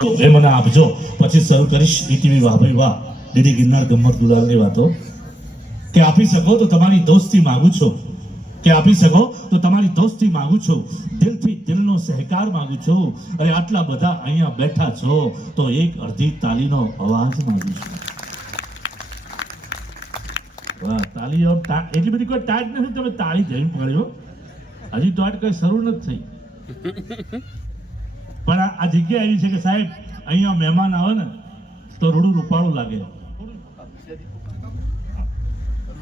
એ મને આપજો, પછી શરૂ કરીશ ઈટીવી વાહ ભાઈ વાહ દીદી ગિરનાર ગમ્મત ગુલાલની વાતો. કે આપી શકો તો તમારી દોસ્તી માંગુ છું, કે આપી શકો તો તમારી દોસ્તી માંગુ છું, દિલથી દિલનો સહકાર માંગુ છું. અને આટલા બધા અહીંયા બેઠા છો તો એક અડધી તાલીનો અવાજ માંગુ છું. વાહ, તાલી એટલી બધી કોઈ ટાટ નથી, તમે તાળી જઈ પડ્યો. હજી તો કઈ શરૂ નથી થઈ. પણ આ જગ્યા એવી છે કે સાહેબ અહીંયા મહેમાન આવે ને તો રૂડું રૂપાળું લાગે.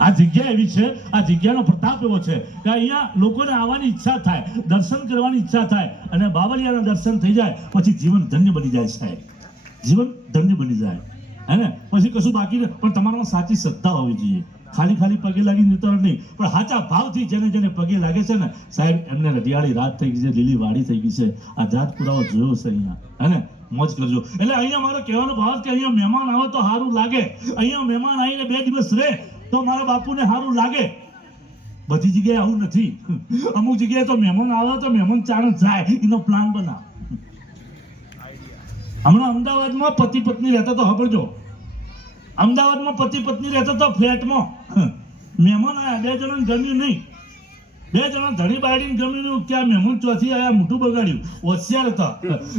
આ જગ્યા એવી છે, આ જગ્યાનો પ્રતાપ એવો છે કે અહીંયા લોકોને આવવાની ઈચ્છા થાય, દર્શન કરવાની ઈચ્છા થાય, અને બાવળિયાના દર્શન થઈ જાય પછી જીવન ધન્ય બની જાય સાહેબ, જીવન ધન્ય બની જાય. હે ને? પછી કશું બાકી નહીં, પણ તમારામાં સાચી શ્રદ્ધા હોવી જોઈએ. ખાલી પગે લાગી નીતર નહીં, પણ સાચા ભાવથી જેને પગે લાગે છે ને સાહેબ, એમને રઢિયાળી રાત થઈ ગઈ છે, લીલી વાડી થઈ ગઈ છે. આ જાત પુરાવો જોયો છે અહીંયા. હે ને? મોજ કરજો. એટલે અહીંયા મારો કહેવાનો ભાવ કે અહીંયા મહેમાન આવે તો સારું લાગે. અહીંયા મહેમાન આવીને 2 દિવસ રહે તો મારા બાપુને સારું લાગે. બધી જગ્યાએ આવું નથી. અમુક જગ્યાએ તો મહેમાન આવે તો મહેમાન ચાણ જાય, એનો પ્લાન બનાવ. હમણાં અમદાવાદમાં પતિ પત્ની રહેતા તો સાંભળજો, અમદાવાદમાં પતિ પત્ની રહેતા તો ફ્લેટમાં મહેમાન આવ્યા, 2 જણાને ગમ્યું નહીં, 2 જણા ધણી બાળીને ગમ્યું નહીં, ક્યાં મહેમાન ચોથી આવ્યા, મોઢું બગાડ્યું, હોશિયાર હતા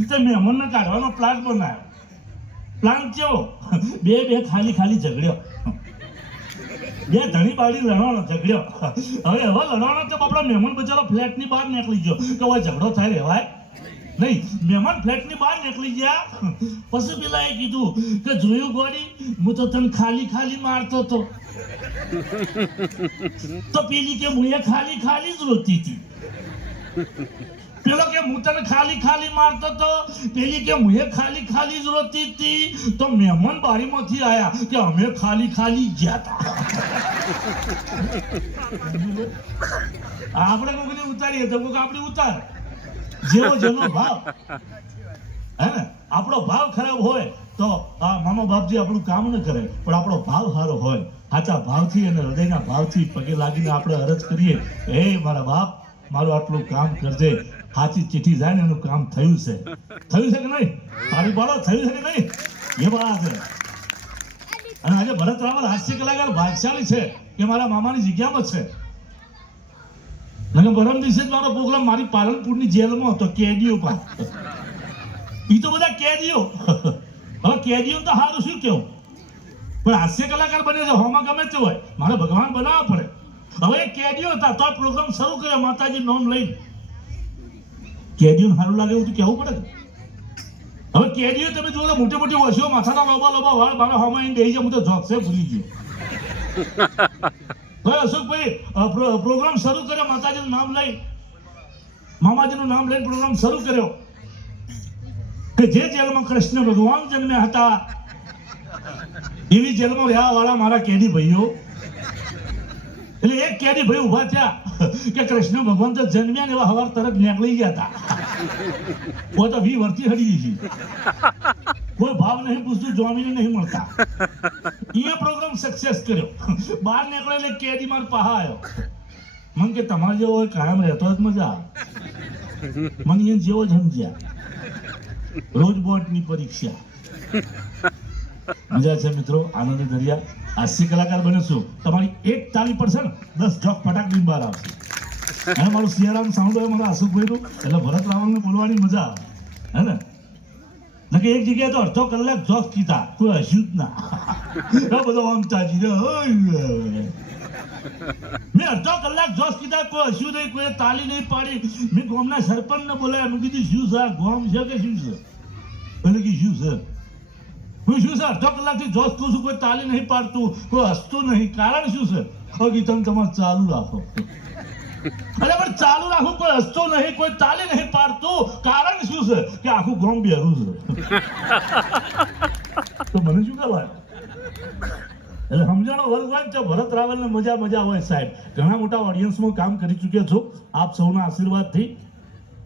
તે મહેમાનને કાઢવાનો પ્લાન બનાવ્યો. પ્લાન કેવો? બે ખાલી ઝઘડ્યો, 2 ધણી બાળી લડવાનો ઝઘડ્યો. હવે લડવાનો તો આપણા મહેમાન બચારો ફ્લેટની બહાર નીકળી ગયો કે હવે ઝઘડો થાય રહેવાય નહીં. મહેમાન ફ્લેટની બહાર નીકળી ગયા પછી પેલા એ કીધું કે જોયું ગોળી, હું તો તને ખાલી મારતો હતો. તો પેલી કે હું ખાલી જ રોતી હતી. પેલો કે હું તને ખાલી મારતો હતો, પેલી કે હું ખાલી જ રોતી હતી. તો મહેમાન બારીમાંથી આયા કે અમે ખાલી ગયા હતા. આપણે કોકની ઉતારીએ તો કોક આપણી ઉતાર. જેવો જેનો ભાવ, હે ને? આપણો ભાવ ખરાબ હોય તો મામા બાપજી આપણું કામ ન કરે, પણ આપણો ભાવ સારો હોય, સાચા ભાવથી અને હૃદયના ભાવથી પગે લાગીને આપણે અરજ કરીએ, હે મારા બાપ મારું આટલું કામ કરજે, સાચી ચીઠી જાય ને એનું કામ થયું છે કે નહીં? તારી બાળો થયું છે કે નહીં? એ વાત છે. અને આજે ભરત રાવલ હાસ્ય કલાકાર ભાગશાળી છે કે મારા મામાની જગ્યામાં છે. પરમ દિવસે જ મારો પ્રોગ્રામ મારી પાલનપુરની જેલમાં હતો, કેદીઓ પાસે. એ તો બધા કેદીઓ. હવે કેદીઓ તો સારું શું કેવું, પણ હાસ્ય કલાકાર બને છે, હોમાં ગમે તે હોય, મારે ભગવાન બનાવવા પડે. હવે એ કેદીઓ હતા તો આ પ્રોગ્રામ શરૂ કર્યો માતાજી નોમ લઈને. કેદીઓને સારું લાગે એવું તો કહેવું પડે. હવે કેદીઓ તમે જુઓ તો મોટી વસીઓ, માથાના લોબા વાળ મારા હોમાં એને બેસી જાય, હું તો જોક્સે ભૂલી ગયો. હવે અશોકભાઈ પ્રોગ્રામ શરૂ કર્યો, માતાજીનું નામ લઈ, મામાજીનું નામ લઈને પ્રોગ્રામ શરૂ કર્યો કે જે જેલમાં કૃષ્ણ ભગવાન જન્મ્યા હતા એવી જેલમાં રહેવા વાળા મારા કેદી ભાઈઓ. એટલે એક કેદી ભાઈ ઉભા થયા કે કૃષ્ણ ભગવાન તો જન્મ્યા ને એવા હવાર તરત નીકળી ગયા હતા. કોઈ તો 20 વર્ષથી હડી ગઈ, કોઈ ભાવ નહીં પૂછતું, જોમીને નહીં મળતા. એ પ્રોગ્રામ સક્સેસ કર્યો. બહાર નીકળે એટલે કેદી માર પાહા આવ્યો. મને કે તમારે જેવો હોય કાયમ રહેતો જ મજા આવે. મને એ જેવો જ સમજ્યા. રોજ બોર્ડની પરીક્ષા મજા છે મિત્રો, આનંદ દરિયા. હાસ્ય કલાકાર બને છું, તમારી એક તાલી પડશે ને 10 જોક ફટાક ની બહાર આવશે. અને મારું સિયારામ સાઉન્ડ હોય મારા અશોકભાઈનું, એટલે ભરત રાવલને બોલવાની મજા આવે. હે ને? કે એક જગ્યાએ તો અડધો કલાક જોક કીધા, કોઈ હસ્યું જ ના. બધો આમ ચાજી મેં અડધો કલાક જોશ કીધા, કોઈ હસ્યું નહીં, કોઈ તાલી નહીં પાડી. મેં ગામના સરપંચને બોલાયા, મેં કીધું શું છે ગામ છે કે શું છે? એટલે કે શું છે? શું છે? અડધો કલાકથી જોશ કહું છું, કોઈ તાલી નહીં પાડતું, કોઈ હસતું નહીં, કારણ શું છે? ગીતમ તમારે ચાલુ રાખો. અરે પણ ચાલુ રાખું, કોઈ હસતું નહીં, કોઈ તાલી નહીં પાડતું, કારણ શું છે? કે આખું ગામ બેરું છે. તો મને શું કહેવાય? એટલે સમજાણો વર્ગ હોય તો ભરત રાવલને મજા હોય સાહેબ. ઘણા મોટા ઓડિયન્સમાં કામ કરી ચૂક્યો છું, આપ સૌના આશીર્વાદથી.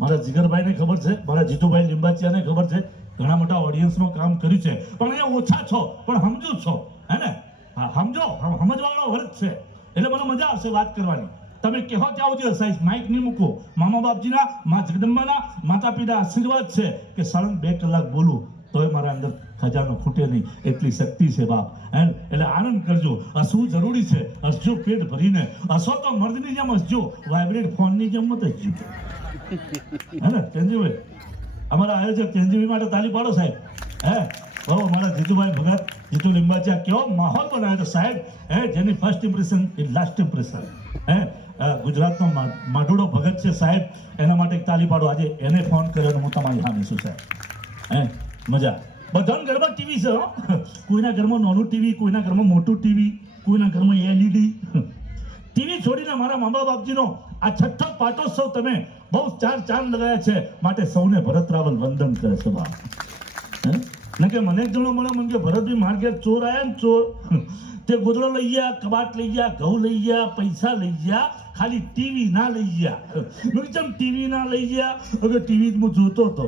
મારા જીગરભાઈને ખબર છે, મારા જીતુભાઈ લીંબાચિયાને ખબર છે, ઘણા મોટા ઓડિયન્સમાં કામ કર્યું છે. પણ અહીંયા ઓછા છો પણ સમજો છો, હે ને? હા, સમજવાળો વર્ગ છે એટલે મને મજા આવશે વાત કરવાની. તમે કહો ત્યાં સુધી હસાઈશ, માઇક નહીં મૂકો. મામા બાપજીના, મા જગદંબાના, માતા પિતા આશીર્વાદ છે કે સળંગ 2 કલાક બોલું. તોય મારા અંદર ખજાનો ખૂટે નહીં, એટલી શક્તિ છે બાપ. એટલે આનંદ કરજો. હસવું જરૂરી છે. હસજો પેટ ભરીને. હસો તો મર્દની જેમ હસજો, વાઇબ્રેટ ફોનની જેમ મત હસજો. હે ને ચંદુભાઈ? અમારા આયોજક ચંદુભાઈ માટે તાલી પાડો સાહેબ. હે બહુ અમારા જીતુભાઈ ભગત, જીતુ લિંબાચિયા કેવો માહોલ બનાવ્યો તો સાહેબ. જેની ફર્સ્ટ ઇમ્પ્રેશન એ લાસ્ટ ઇમ્પ્રેશન. ગુજરાતનો માઢુડો ભગત છે સાહેબ, એના માટે એક તાલી પાડો. આજે એને ફોન કર્યો હું તમારી સામે છું સાહેબ. મજા. બધાના ઘરમાં ટીવી છે. કોઈના ઘરમાં નાનું ટીવી, કોઈના ઘરમાં મોટું ટીવી, કોઈના ઘરમાં એલઈડી. ટીવી છોડીને મારા મા બાપજીનો આ છઠ્ઠો પાટોત્સવ તમે બહુ ચાંદ લગાયા છે, માટે સૌને ભરત રાવલ વંદન કરે છે બાપ. ને કે મને એક જણો મને કે ભરતભાઈ માર ઘેર ચોર આયા ને ચોર, તે ગોદડો લઈ ગયા, કબાટ લઈ ગયા, ઘઉં લઈ ગયા, પૈસા લઈ ગયા, ખાલી ટીવી ના લઈ ગયા. મેં કેમ ટીવી ના લઈ ગયા? હવે ટીવી હું જોતો હતો.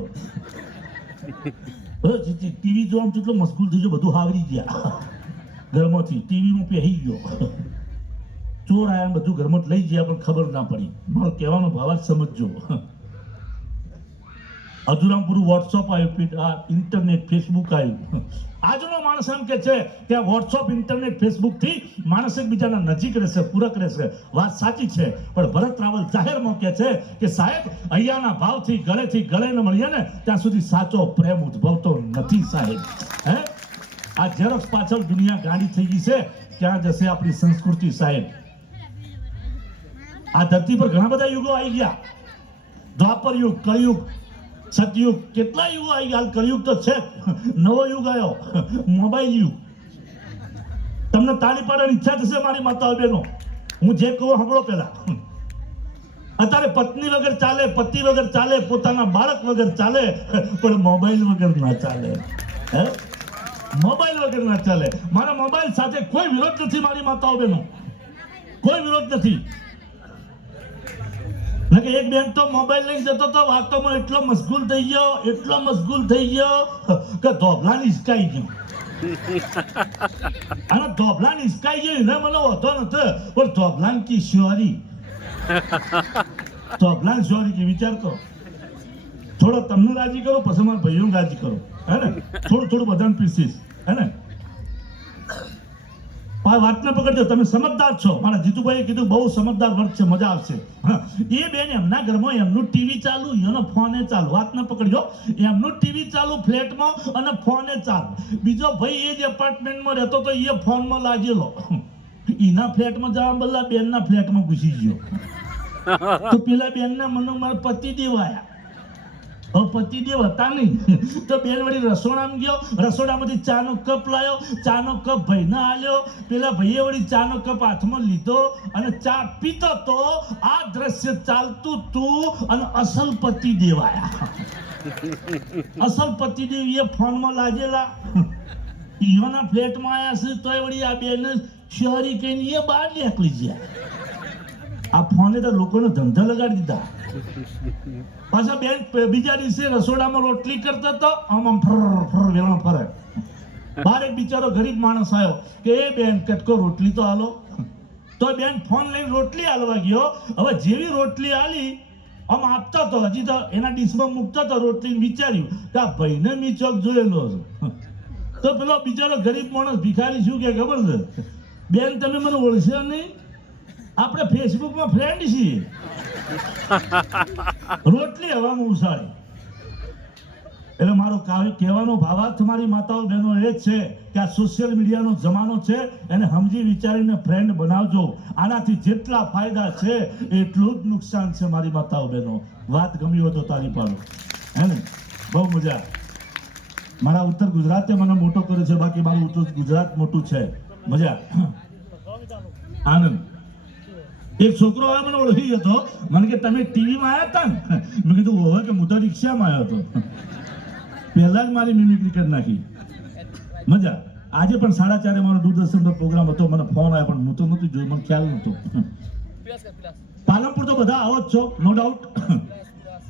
ટીવી જોવા કેટલો મશગુલ થઈ ગયો, બધું હાવરી ગયા ઘરમાંથી. ટીવીમાં પહેરી ગયો. ચોર આયા બધું ઘરમાં લઈ ગયા, પણ ખબર ના પડી. મારો કહેવાનો ભાવ જ સમજજો. અધુરામપુર વોટ્સઅપ આવ્યું, ઇન્ટરનેટ ફેસબુક આવ્યું. આજનો માણસ એમ કે છે કે વોટ્સઅપ ઇન્ટરનેટ ફેસબુક થી માણસ એકબીજાના નજીક રહેશે, પૂરક રહેશે. વાત સાચી છે, પણ ભરત રાવલ જાહેરમાં કહે છે કે સાહેબ અહીંયાના ભાવથી ગળે ન મળીએ ને ત્યાં સુધી સાચો પ્રેમ ઉદ્ભવતો નથી સાહેબ. આ ઝેરોક્સ પાછળ દુનિયા ગાંડી થઈ ગઈ છે. ક્યાં જશે આપણી સંસ્કૃતિ સાહેબ? આ ધરતી પર ઘણા બધા યુગો આવી ગયા. દ્વાપર યુગ, કળયુગ, સતયુગ, કેટલા યુગો આવી ગયા. કળયુગ તો છે, નવો યુગ આવ્યો, મોબાઈલ યુગ. તમને તાળી પાડવાની ઈચ્છા થશે મારી માતાઓ બહેનો. હું જે કહું સાંભળો પેલા. અત્યારે પત્ની વગર ચાલે, પતિ વગર ચાલે, પોતાના બાળક વગર ચાલે, પણ મોબાઈલ વગર ના ચાલે. મોબાઈલ વગર ના ચાલે. મારા મોબાઈલ સાથે કોઈ વિરોધ નથી મારી માતાઓ બહેનો, કોઈ વિરોધ નથી. એક બેન તો મોબાઈલ લઈ જતો તો વાતોમાં એટલો મશગુલ થઈ ગયો કે ધોબલા નિસકાઈ ગયો. અને ધોબલા નિસકાઈ ગયો એને મને હોતો નથી, પણ ધોબલાન કી શ્યોરી, ધોબલાન શ્યોરી કે વિચાર કરો. થોડો તમને રાજી કરો, પછી મારા ભાઈઓને રાજી કરો. હે ને થોડું બધાને પીસીસ. હે ને વાતને પકડજો. તમે સમજદાર છો. મારા જીતુભાઈએ કીધું બહુ સમજદાર વર્ગ છે, મજા આવશે. એ બેન એમના ઘરમાં એમનું ટીવી ચાલુ, એનો ફોને ચાલુ. વાતને પકડજો. એમનું ટીવી ચાલુ ફ્લેટમાં અને ફોને ચાલુ. બીજો ભાઈ એ જ એપાર્ટમેન્ટમાં રહેતો તો એ ફોનમાં લાગેલો. એના ફ્લેટમાં જવા બદલા બેનના ફ્લેટમાં ઘૂસી ગયો. તો પેલા બેનના મને મારા પતિદેવ આવ્યા. પતિદેવ હતા નહીં તો બેન વળી રસોડામાં ગયો, રસોડામાંથી ચાનો કપ લાવ્યો, ચાનો કપ ભાઈને આલ્યો. પેલા ભાઈએ વળી ચાનો કપ હાથમાં લીધો અને ચા પીતો તો આ દ્રશ્ય ચાલતું તું અને અસલ પતિદેવ આયા. અસલ પતિદેવ એ ફોનમાં લાગેલા, ઈઓના ફ્લેટમાં આયા છે, તોય વળી આ બેન શહેરી કહીને એ બહાર નીકળી ગયા. આ ફોને તો લોકોને ધંધા લગાડી દીધા. પાછા બેન બીજા દિવસે રસોડામાં રોટલી કરતો હતો, આમ ફર વેણ ફરે. બહાર એક બિચારો ગરીબ માણસ આવ્યો કે એ બેન કટકો રોટલી તો હાલો. તો બેન ફોન લઈને રોટલી હાલવા ગયો. હવે જેવી રોટલી હાલી આમ આપતો હતો, હજી તો એના ડીશમાં મૂકતો હતો રોટલી. વિચાર્યું કે આ ભાઈને મી ચોક જોયેલો છે. તો પેલો બિચારો ગરીબ માણસ ભિખારી શું કે ખબર છે? બેન તમે મને ઓળખ્યો નહીં, આપણે ફેસબુકમાં ફ્રેન્ડ છીએ. રોટલી હવામાં ઉછાળી. એટલે મારો કહેવાનો ભાવાર્થ મારી માતાઓ બહેનો એ જ છે કે આ સોશિયલ મીડિયાનો જમાનો છે, એને સમજી વિચારીને ફ્રેન્ડ બનાવજો. આનાથી જેટલા ફાયદા છે એટલું જ નુકસાન છે મારી માતાઓ બહેનો. વાત ગમી હોય તો તારી પાડો. હે ને બહુ મજા. મારા ઉત્તર ગુજરાતે મને મોટો કર્યો છે, બાકી મારું ઉત્તર ગુજરાત મોટું છે. મજા, આનંદ. એક છોકરો આવ્યો મને ઓળખી હતો, મને કે તમે ટીવીમાં આવ્યા હતા ને? મેં કીધું હવે કે હું તો રિક્ષામાં આવ્યો હતો. પહેલા જ મારી મિમિક્રી કરી નાખી. મજા. આજે પણ 4:30 મારો દૂરદર્શનનો પ્રોગ્રામ હતો, મને ફોન આવ્યો પણ હું તો નહોતું જોયું, મને ખ્યાલ નહોતો. પાલનપુર તો બધા આવો જ છો, નો ડાઉટ.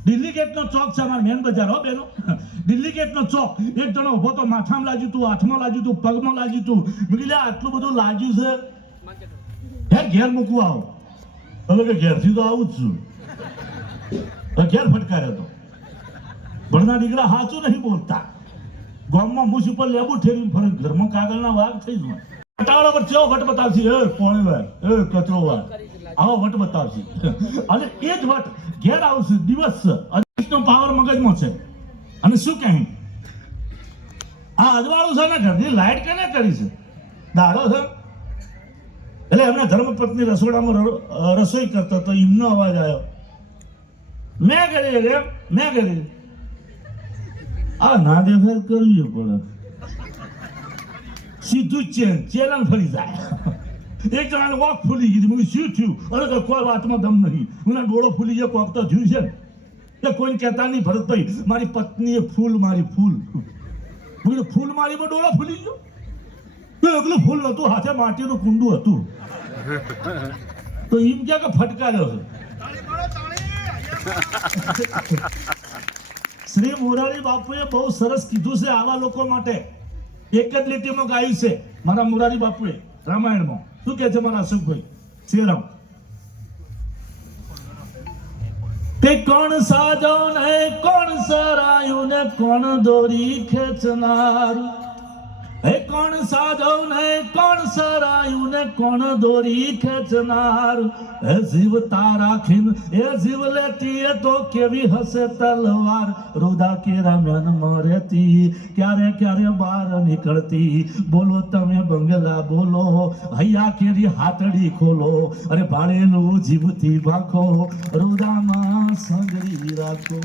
દિલ્હી ગેટનો ચોક છે અમારો મેન બજાર. હો બેનો, દિલ્હી ગેટનો ચોક. એક જણો ઉભો તો માથામાં લાગ્યું તું, હાથમાં લાગ્યું તું, પગમાં લાગ્યું તું. મેં કીધું આટલું બધું લાગ્યું છે, ઘેર મૂકવા આવો. હવે કે ઘેરથી તો આવું જ છું. ઘેર ફટકાર્યો હતો. ભણના દીકરા સાચું નહીં બોલતા. ગામમાં મૂછ ઉપર લેબુ ઠેરીને ફરે, ઘરમાં કાગળના વાઘ થઈ જાય. પટાવાળા પર કેવો વટ બતાવશે, પોણી વાર, કચરો વાર, આવો વટ બતાવશે. અને એ જ વટ ઘેર આવશે દિવસ નો પાવર મગજમાં છે. અને શું કહ્યું, આ અજવાળું છે ને ઘરની લાઈટ કેને કરી છે, દાડો છે. એટલે એમના ધર્મપત્ની રસોડામાં રસોઈ કરતો તો એમનો અવાજ આવ્યો, મેં કરી રે, મેં કરી. આ ના દેખાય કરવી પડે, સીધું ચેલન ફરી જાય. એક જણાને વોક ફૂલી ગઈ, મને શું થયું? અરે કોઈ વાતમાં દમ નહીં, મને ડોળો ફૂલી ગયો, કોક તો થયું છે ને. એ કોઈ કહેતા નહીં, ભરતભાઈ મારી પત્નીએ ફૂલ મારી, ફૂલ ફૂલ મારી માં ડોળો ફૂલી ગયો. એકલું ફૂલ નતું, હાથે માટીનું કુંડું હતું. તો એમ કે ફટકાર્યો છે. શ્રી મોરારી બાપુએ બહુ સરસ કીધું છે આવા લોકો માટે. એક જ લીટીમાં ગાયું છે મારા મોરારી બાપુએ રામાયણમાં. શું કહે છે મારા અશોકભાઈ શ્રીરામ? તે કોણ સાજો ને કોણ સરાયું ને કોણ દોરી ખેંચનાર, હે કોણ સાજો ને કોણ સરાયું ને કોણ દોરી ખેંચનાર, હે જીવ તારાખીન એ જીવ લેતી એ તો કેવી હશે તલવાર, રોદા કેરા મેન મરેતી ક્યારે ક્યારે બહાર નીકળતી, બોલો તમે બંગલા બોલો, હૈયા કેરી હાથડી ખોલો, અરે ભાડેલું જીવથી ભાખો, રોદામાં સંગરી રાખો.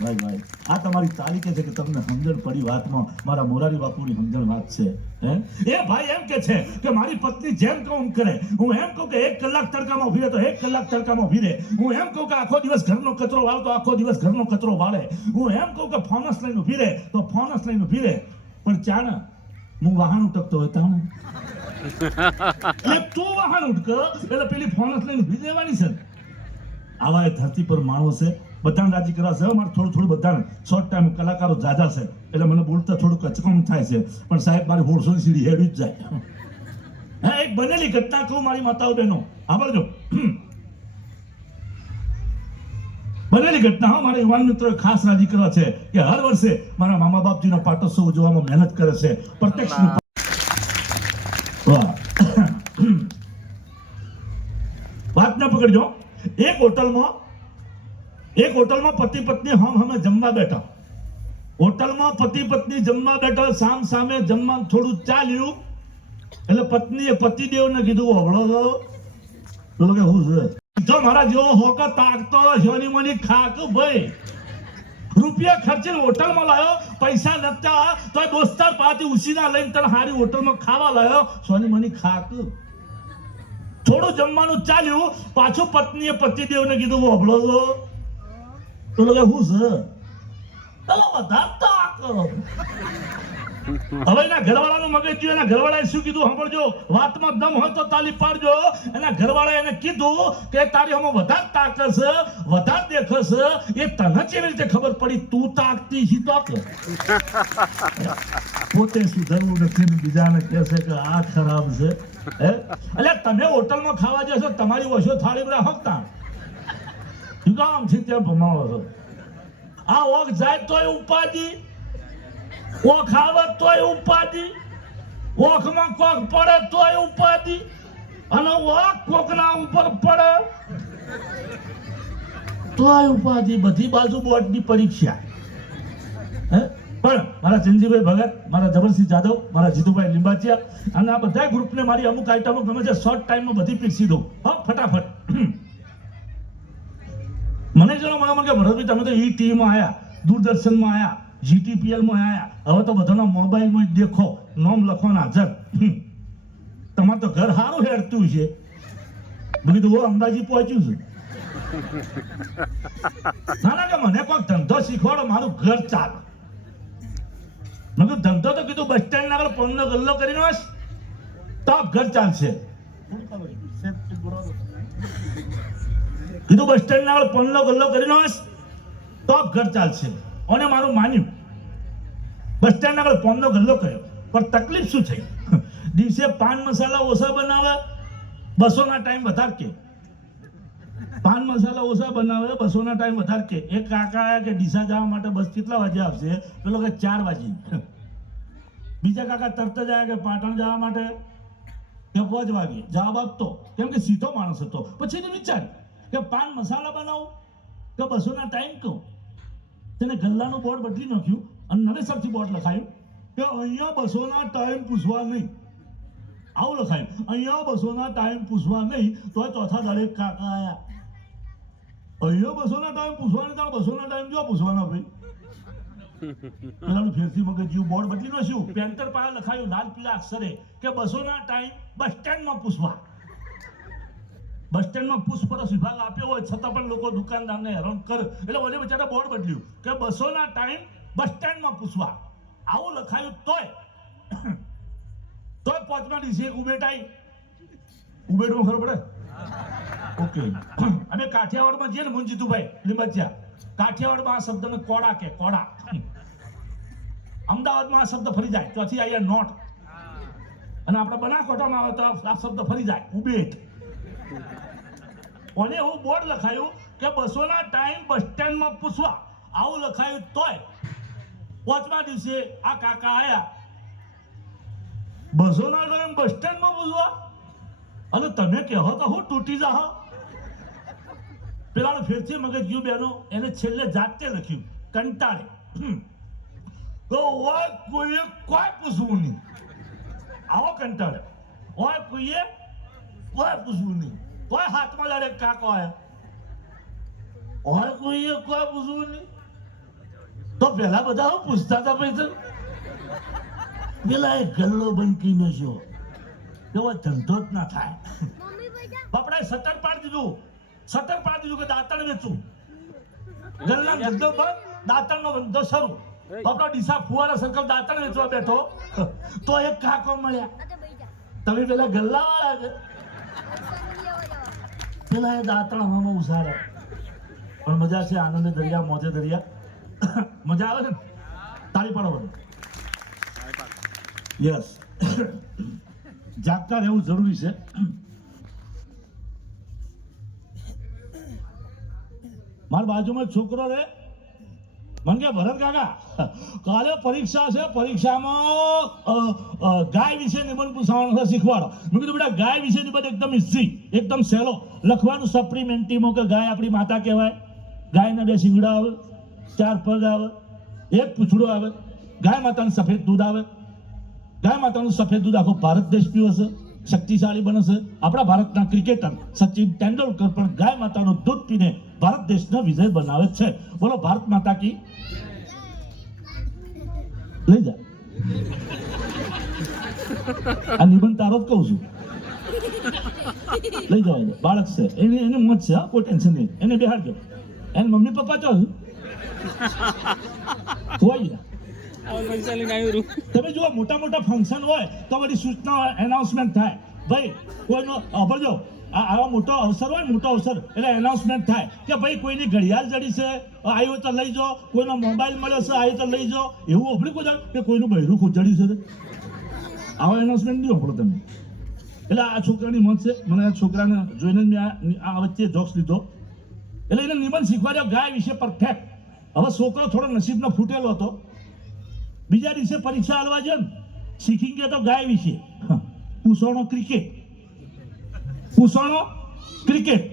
ભાઈ ભાઈ આ તમારી તારીખ છે કે તમને સમજણ પડી વાતમાં. મારા મોરારી બાપુની સમજણ વાત છે. હે એ ભાઈ એમ કે છે કે મારી પત્ની જેમ કહું એમ કરે. હું એમ કહું કે 1 કલાક તડકામાં ઉભી રહે તો 1 કલાક તડકામાં ઉભી રહે. હું એમ કહું કે આખો દિવસ ઘરનો કચરો વાળ તો આખો દિવસ ઘરનો કચરો વાળે. હું એમ કહું કે ફોનસ લઈને ઉભી રહે તો ફોનસ લઈને ઉભી રહે. પણ ચાણ હું વાહન ઉટકતો હોય તાણે એટલે તું વાહન ઉટક એટલે પેલી ફોનસ લઈને ઉભી રહેવાની છે. આવા એ ધરતી પર માણસ છે. બધાને રાજી કરવા છે મારે થોડું બધાને શોર્ટ ટાઈમ કલાકારો જાજા છે એટલે મને બોલતા થોડું કચકમ થાય છે. પણ સાહેબ મારી 150 સીડી હેડવી જ જાય. હા એક બનેલી ઘટના કહું મારી માતાઓ બહેનો સાંભળજો. બનેલી ઘટના હા મારા યુવાન મિત્રો ખાસ રાજી કરવા છે કે હર વર્ષે મારા મામા બાપજીનો પાટોત્સવ ઉજવવામાં મહેનત કરે છે. પ્રત્યક્ષ વાત ના પકડજો. એક હોટલમાં પતિ પત્ની હમે જમવા બેઠા. હોટલમાં પતિ પત્ની જમવા બેઠા, સામ સામે જમવા થોડું ચાલ્યું એટલે પત્નીએ પતિદેવને કીધું હવળો તો કે હું છે જો મારા જેવો હોકા તાકતો જોની મની ખાક ભાઈ રૂપિયા ખર્ચીને હોટલમાં લાયો, પૈસા નતા તો દોસ્તાર પાસેથી ઉસીના લઈને તને હારી હોટલમાં ખાવા લાયો, સોની મની ખાક. થોડું જમવાનું ચાલ્યું, પાછું પત્નીએ પતિદેવને કીધું હવળો તો કે હું છે ચલો વધારતા કરો. હવે એના ઘરવાળાનું મગજ જોયું. એના ઘરવાળાએ શું કીધું સાંભળજો, વાતમાં દમ હોય તો તાલી પાડજો. એના ઘરવાળાએ એને કીધું કે તારી હમો વધારે તાકસ વધારે દેખસ એ તને કેવી રીતે ખબર પડી? તું તાકતી છી તો પોતે સુધરવું નથી ને બીજાને કહેશે કે આ ખરાબ છે. હે એટલે તમે હોટલમાં ખાવા જશો તમારી ઓછો થાળી રાખતા ગામ છે ત્યાં ભમાવો છો. આ ઓખ જાય તોય ઉપાધિ, ઓખ આવે તોય ઉપાધિ, ઓખમાં કોક પડે તોય ઉપાધિ, અને ઓખ કોકના ઉપર પડે તોય ઉપાધિ. બધી બાજુ બોર્ડની પરીક્ષા. હે પણ મારા ચંદીભાઈ ભગત, મારા જબરસિંહ જાદવ, મારા જીતુભાઈ લીંબાચિયા અને આ બધા ગ્રુપને મારી અમુક આઈટમો ગમે છે. શોર્ટ ટાઈમમાં બધી પીરસી દઉં ફટાફટ. મને જણાવો મારા કે ભરતભાઈ તમે તો ઈ ટીવીમાં આવ્યા, દૂરદર્શનમાં આવ્યા, જીટીપીએલમાં આવ્યા, હવે તો બધાના મોબાઈલમાં જ દેખો, નામ લખવાના હાજર. તમારે તો ઘર સારું હેરતું છે. મેં કીધું અંબાજી પહોંચ્યું છે. ના કે મને કોઈક ધંધો શીખવાડો, મારું ઘર ચાલે. મેં કીધું ધંધો તો કીધું બસ સ્ટેન્ડ આગળ પંનો ગલ્લો કરીને બસ તો ઘર ચાલશે. કીધું બસ સ્ટેન્ડ આગળ પંનો ગલ્લો કરીને બસ તો ઘર ચાલશે. અને મારું માન્યું બસ સ્ટેન્ડ આગળ પંનો ગલ્લો કર્યો. પણ તકલીફ શું થઈ? દિવસે પાન મસાલા ઓછા બનાવે, 200 ના ટાઈમ વધારે કે. પાન મસાલા ઓછા બનાવે, 200 ના ટાઈમ વધારે કે. એક કાકા આયા કે ડીસા જવા માટે બસ કેટલા વાગે આવશે? પેલો કે 4 વાગે. બીજા કાકા તરત જ આવ્યા કે પાટણ જવા માટે કે 5 વાગે જવાબ આપતો, કેમ કે સીધો માણસ હતો. પછી એને વિચાર્યું કે પાન મસાલા બનાવું કે 200 ટાઈમ કહું. તેને ગલ્લાનું બોર્ડ બદલી નાખ્યું અને નવેસરથી બોર્ડ લખાયું કે અહીંયા 200 ટાઈમ પૂછવા નહીં. આવું લખાયું, અહીંયા 200 ટાઈમ પૂછવા નહીં. તો ચોથા દાડે કાકા આયા, અહીંયા 200 ટાઈમ પૂછવા નહીં, તો 200 ટાઈમ જો પૂછવાના ભાઈ. પેલાનું ફેરથી મગજ જેવું બોર્ડ બદલી નાખ્યું, પેન્ટર પાસે લખાયું લાલ પીળા અક્ષરે કે 200 ટાઈમ બસ સ્ટેન્ડમાં પૂછવા. બસ સ્ટેન્ડમાં પૂછપરછ વિભાગ આપ્યો હોય છતાં પણ લોકો દુકાનદારને હેરાન કરે, એટલે ઓલે બચારા બોર્ડ બદલ્યું કે 200 ટાઈમ બસ સ્ટેન્ડમાં પૂછવા. આવું લખાયું તોય 5મા દિવસે એક ઉબેટ આવી. ઉબેટમાં ખબર પડે? ઓકે. અને કાઠિયાવાડમાં જે ને મુંજીતુભાઈ લીંબચિયા, કાઠિયાવાડમાં આ શબ્દને કોડા કે કોડા. અમદાવાદમાં આ શબ્દ ફરી જાય, ત્યાંથી અહીંયા નોટ. અને આપણે બનાસકાંઠામાં આવે તો આ શબ્દ ફરી જાય ઉબેટ. અને એવું બોર્ડ લખાયું કે 200 ટાઈમ બસ સ્ટેન્ડમાં પૂછવા. આવું લખાયું તોય 5મા દિવસે આ કાકા આયા, 200 ટાઈમ બસ સ્ટેન્ડમાં પૂછવા. અને તમે કહો તો હું તૂટી જા. પેલા ફેરથી મગજ ગયું બેનો, એને છેલ્લે જાતે લખ્યું કંટાળે તો ઓય કોઈએ કોઈ પૂછવું નહીં. આવો કંટાળે ઓય કોઈએ કોઈ પૂછવું નહીં. કોઈ હાથમાં લડે કાકો આયા, ઓય કોઈએ કોઈ પૂછવું નહીં. તો પેલા બધા હું પૂછતા હતા ભાઈ, પેલા એ ગલ્લો બંધ કરી નાખ્યો એવો ધંધો જ ના થાય. બાપડાએ સટર પાડી દીધું, સટર પાડી દીધું કે દાંતણ વેચું. ગલ્લા ધંધો બંધ, દાંતણનો ધંધો શરૂ. બાપડા ડીસા ફુવારા સર્કલ દાંતણ વેચવા બેઠો તો એક કાકો મળ્યા. તમે પેલા ગલ્લા વાળા છે? પેલા એ દાંતણ હવામાં ઉસારે. પણ મજા છે, આનંદ દરિયા, મોજે દરિયા. મજા આવે છે ને? તાળી પાડો બધું. યસ. જાગતા રહેવું જરૂરી છે. મારા બાજુમાં છોકરો રે, મને કે ભરત કાકા કાલે પરીક્ષા છે, પરીક્ષામાં ગાય વિશે નિબંધ પૂછવાનું છે, શીખવાડો. મેં કીધું બેટા ગાય વિશે નિબંધ એકદમ ઇઝી, એકદમ સહેલો. લખવાનું સપ્લિમેન્ટરીમાં કે ગાય આપણી માતા કહેવાય. ગાયના 2 શિંગડા આવે, 4 પગ આવે, 1 પૂંછડું આવે. ગાય માતાનું સફેદ દૂધ આવે. ગાય માતાનું સફેદ દૂધ આખો ભારત દેશ પીવે છે, શક્તિશાળી બને છે. આપણા ભારતના ક્રિકેટર સચિન તેંડુલકર પણ ગાય માતાનું દૂધ પીને ભારત દેશનો વિજય બનાવે છે. બોલો ભારત માતા કી. લઈ જા આ નિબંધ તારો જ કહું છું. લઈ જાવ, બાળક છે એને મોજ છે, કોઈ ટેન્શન નહીં. એને બેહાડજો. એને મમ્મી પપ્પા ચો હોય. તમે જુઓ મોટા મોટા ફંક્શન હોય તો બધી સૂચના એનાઉન્સમેન્ટ થાય. ભાઈ કોઈનો અભરજો આવા મોટો અવસર હોય, મોટો અવસર એટલે એનાઉન્સમેન્ટ થાય કે ભાઈ કોઈની ઘડિયાળ જડી છે, આવ્યો તો લઈ જાઓ. કોઈનો મોબાઈલ મળ્યો છે, આવ્યો તો લઈ જાઓ. એવું અભડ્યું કોઈ કે કોઈનું બહેરું ખોજડ્યું છે. આવા એનાઉન્સમેન્ટ નહીં અભડો તમે. એટલે આ છોકરાની મત છે. મને આ છોકરાને જોઈને મેં આ વચ્ચે જોક્સ લીધો. એટલે એને નિબંધ શીખવાડ્યો ગાય વિશે પરફેક્ટ. હવે છોકરો થોડો નસીબનો ફૂટેલો હતો. બીજા દિવસે પરીક્ષા આલવા છે ને, શીખી ગયા તો ગાય વિશે. પૂછણો ક્રિકેટ, પૂછણો ક્રિકેટ.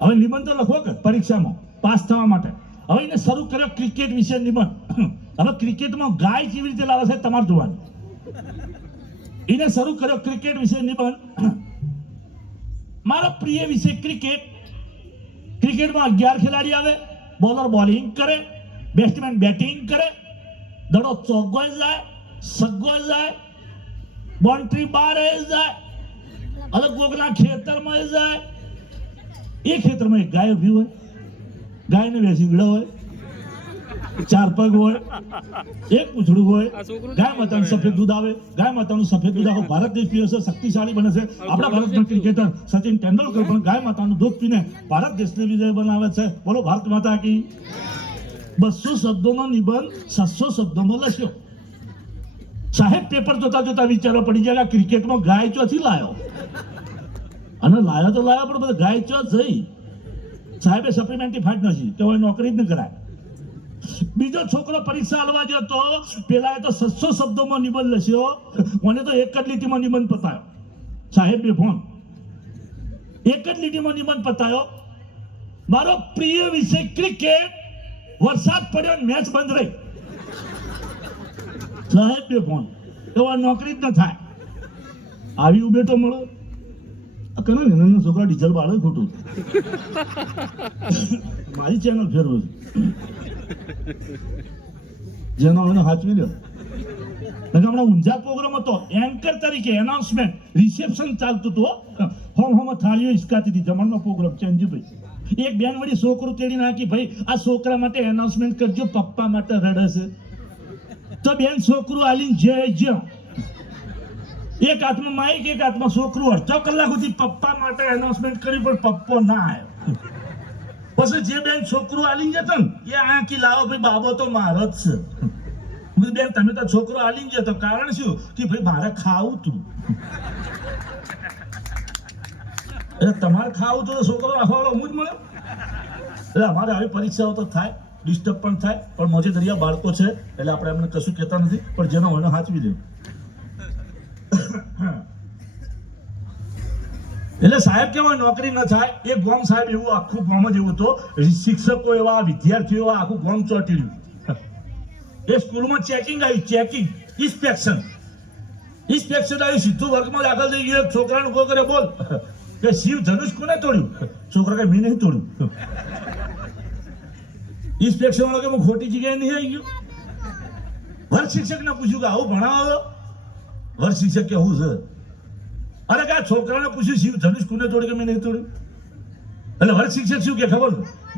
હવે નિબંધ તો લખવો કે પરીક્ષામાં પાસ થવા માટે. હવે એને શરૂ કર્યો ક્રિકેટ વિશે નિબંધ. હવે ક્રિકેટમાં ગાય કેવી રીતે લાવે છે તમારે જોવાનું. એને શરૂ કર્યો ક્રિકેટ વિશે નિબંધ. મારો પ્રિય વિષય ક્રિકેટ. ક્રિકેટમાં 11 ખેલાડી આવે, બોલર બોલિંગ કરે, બેટ્સમેન બેટિંગ કરે. દડો ચોગ્ગોય જાય, સગ્ગોય જાય, બાઉન્ડ્રી બહાર જાય, અલગ કોકના ખેતરમાં જાય. એ ખેતરમાં એક ગાય ઉભી હોય, ગાયને 2 શિંગડા હોય, 4 પગ હોય, 1 પૂંછડું હોય. ગાય માતાનું સફેદ દૂધ આવે. ગાય માતાનું સફેદ દૂધ આખો ભારત દેશ પીવે છે, શક્તિશાળી બને છે. આપણા ભારતના ક્રિકેટર સચિન તેંડુલકર પણ ગાય માતાનું દૂધ પીને ભારત દેશને વિજય બનાવે છે. બોલો ભારત માતા કી. 200 શબ્દોનો નિબંધ 600 શબ્દોમાં લખ્યો. સાહેબ પેપર જોતા જોતા વિચારો પડી જાય કે ક્રિકેટમાં ગાય ચોથી લાયો. અને લાયો તો લાયો, પણ બધા ગાય ચો જઈ. સાહેબે સપ્લિમેન્ટરી ફાટ નથી કે હવે નોકરી જ ન કરાય. બીજો છોકરો પરીક્ષા આલવા ગયો તો પેલાએ તો 700 શબ્દોમાં નિબંધ લખ્યો, મને તો એક જ લીટીમાં નિબંધ પતાયો. સાહેબ બે ફોન એક જ લીટીમાં નિબંધ પતાયો. મારો પ્રિય વિષય ક્રિકેટ, વરસાદ પડ્યો મેચ બંધ રહી. સાહેબ બે ફોન એવા નોકરી જ ન થાય. આવી ઉભેટો મળો કરે ને એના છોકરા ડીઝલ બાળે ખોટું. મારી ચેનલ ફેરવું જેનો મને હાચવી લ્યો. હમણાં ઊંઝા પ્રોગ્રામ હતો, એન્કર તરીકે એનાઉન્સમેન્ટ રિસેપ્શન ચાલતું હતું. હોમ થાળીઓ હિસકાતી હતી. જમણનો પ્રોગ્રામ ચેન્જીભાઈ એક બેન વળી છોકરું તેડી નાખી, ભાઈ આ છોકરા માટે એનાઉન્સમેન્ટ કરજો, પપ્પા માટે રડે છે. તો બેન છોકરું આલીને જય એક હાથમાં માઇક એક હાથમાં છોકરું. અડધો કલાક સુધી પપ્પા માટે એનાઉન્સમેન્ટ કરી પણ પપ્પો ના આવ્યો. પછી જે બેન છોકરું આલીને જતો ને એ આંકી લાવો ભાઈ બાબો તો મારો જ છે. બેન તમે તો છોકરો આલીને જતો, કારણ શું કે ભાઈ મારે ખાવું તું. એટલે તમારે ખાવું તો છોકરો રાખવાનો હું જ મળે. એટલે અમારે આવી પરીક્ષાઓ તો થાય, ડિસ્ટર્બ પણ થાય, પણ મોજે દરિયા બાળકો છે એટલે આપણે એમને કશું કહેતા નથી, પણ જેનો હોય હાચવી દે. એટલે સાહેબ કેવાય નોકરી ન થાય. એક ગામ સાહેબ એવું આખું ગામ જ એવું હતો, શિક્ષકો એવા, વિદ્યાર્થીઓ એવા, આખું ગામ ચોંટી રહ્યું. એ સ્કૂલમાં ચેકિંગ આવી, ચેકિંગ ઇન્સ્પેક્શન આવી. સીધું વર્ગમાં દાખલ થઈ ગયો. છોકરાને ઉભો કરે, બોલ કે શિવ ધનુષ કોને તોડ્યું? છોકરા કે મેં નહીં તોડ્યું. ઇન્સ્પેક્શન વાળો કે હું ખોટી જગ્યાએ નહીં આવી ગયો. વર્ગ શિક્ષકને પૂછ્યું કે આવું ભણાવો? વર્ગ શિક્ષક કે હું છે. અરે કે છોકરાને પૂછ્યું શિવ ધનુષ કોને તોડ્યું કે મેં નહીં તોડ્યું? એટલે વર્ગ શિક્ષક શું કે ખબર?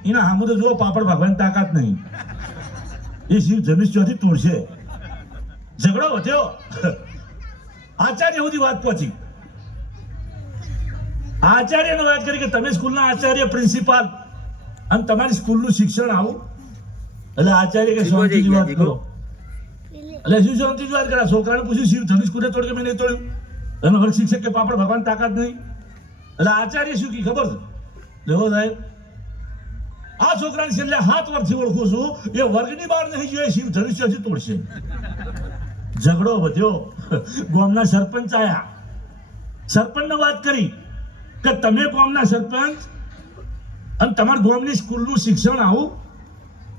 એના આમ તો જો પાપડ ભાગવાની તાકાત નહીં. એ શિવ ધનુષ ચોથી તોડશે. ઝઘડો વધ્યો. આચાર્ય સુધી વાત પહોંચી. આચાર્યને વાત કરી કે તમે સ્કૂલના આચાર્ય, પ્રિન્સિપાલ, અને તમારી સ્કૂલનું શિક્ષણ આવું. એટલે આચાર્ય કે શાંતિથી વાત કરો. એટલે શું શાંતિથી વાત કરે? છોકરાને પૂછ્યું શિવ ધનુષ કોને તોડ્યું કે મેં નહીં તોડ્યું? અને વર્ગ શિક્ષક કે પાપડ ભગવાન તાકાત નહીં. એટલે આચાર્ય શું કી ખબર છે? દેવો સાહેબ, આ છોકરાને છેલ્લે 7 વર્ષથી ઓળખું છું, એ વર્ગની બહાર નહીં જોઈએ, શિવ ધનુષ હજી તોડશે. ઝઘડો વધ્યો. ગામના સરપંચ આયા. સરપંચને વાત કરી કે તમે ગામના સરપંચ અને તમારા ગામની સ્કૂલનું શિક્ષણ આવું.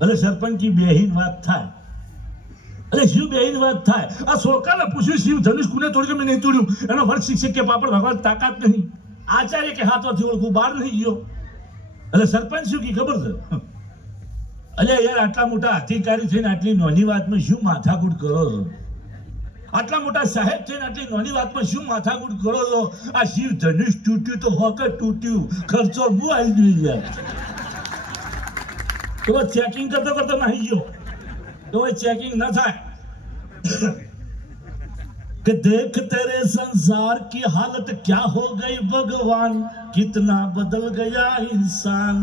એટલે સરપંચ કી બેહીન વાત થાય. એટલે શિવ બેહીન વાત થાય. આ છોકરાને પૂછ્યું શિવ ધનુષ કોને તોડ્યું કે મેં નહીં તોડ્યું? એનો વર્ગ શિક્ષક કે પાપડ ભગવાન તાકાત નહીં. આચાર્ય કે 7 વર્ષથી ઓળખું, બહાર નહીં ગયો. એટલે સરપંચ શું કી ખબર છે? અલ્યા યાર, આટલા મોટા અધિકારી થઈને આટલી નાની વાતમાં શું માથાકૂટ કરો છો? આટલા મોટા સાહેબ થઈને આટલી નાની વાતમાં શું માથાકૂટ કરો છો? આ શિવ ધનુષ તૂટ્યું તો હોકર તૂટ્યું, ખર્ચો બહુ આવી ગયો યાર. તો ચેકિંગ કરતો નહીં ગયો. તો ચેકિંગ ન થાય. कि देख तेरे संसार की हालत क्या हो गई भगवान, कितना बदल गया इंसान.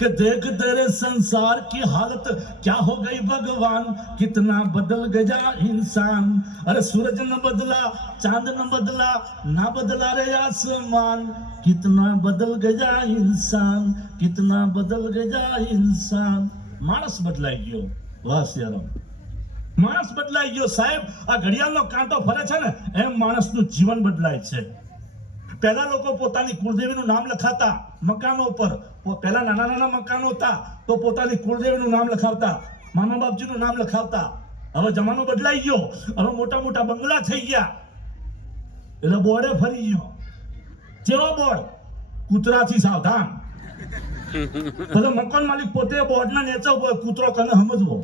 कि देख तेरे संसार की हालत क्या हो गई भगवान, कितना बदल गया इंसान. अरे सूरज न बदला, चांद न बदला, ना बदला रे आसमान, कितना बदल गया इंसान, कितना बदल गया इंसान. मानस बदलाई गयो. वाह सियाराम, માણસ બદલાઈ ગયો સાહેબ. આ ઘડિયાળનો કાંટો ફરે છે ને એમ માણસનું જીવન બદલાય છે. પહેલા લોકો પોતાની કુળદેવીનું નામ લખાતા મકાનો પર. પહેલા નાના નાના મકાનો હતા તો પોતાની કુળદેવીનું નામ લખાવતા, મામા બાપજીનું નામ લખાવતા. હવે જમાનો બદલાઈ ગયો. હવે મોટા મોટા બંગલા થઈ ગયા એટલે બોર્ડે ફરી ગયો. કેવો બોર્ડ? કૂતરાથી સાવધાન. તો મકાન માલિક પોતે બોર્ડના નેચા ઉપર કૂતરો કને સમજવો.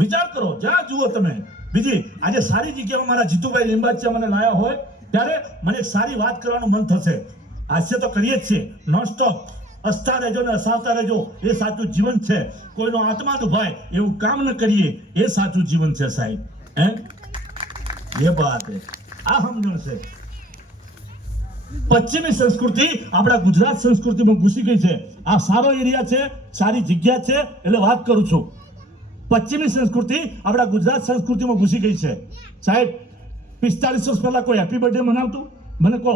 વિચાર કરો, જ્યાં જુઓ તમે. બીજી આજે સારી જગ્યામાં મારા જીતુભાઈ લીંબાચિયા મને લાયા હોય ત્યારે મને એક સારી વાત કરવાનું મન થશે. હાસ્ય તો કરીએ જ છીએ નોન સ્ટોપ. હસતા રહેજો ને હસાવતા રહેજો, એ સાચું જીવન છે. કોઈનો આત્મા દુભાય એવું કામ ન કરીએ, એ સાચું જીવન છે સાહેબ. એ વાત આ સમજણ છે. પશ્ચિમી સંસ્કૃતિ આપણા ગુજરાત સંસ્કૃતિમાં ઘૂસી ગઈ છે. આ સારો એરિયા છે, સારી જગ્યા છે એટલે વાત કરું છું. પશ્ચિમી સંસ્કૃતિ આપણા ગુજરાત સંસ્કૃતિમાં ઘૂસી ગઈ છે સાહેબ. 45 વર્ષ પહેલા કોઈ હેપી બર્થડે મનાવતું? મને કહો.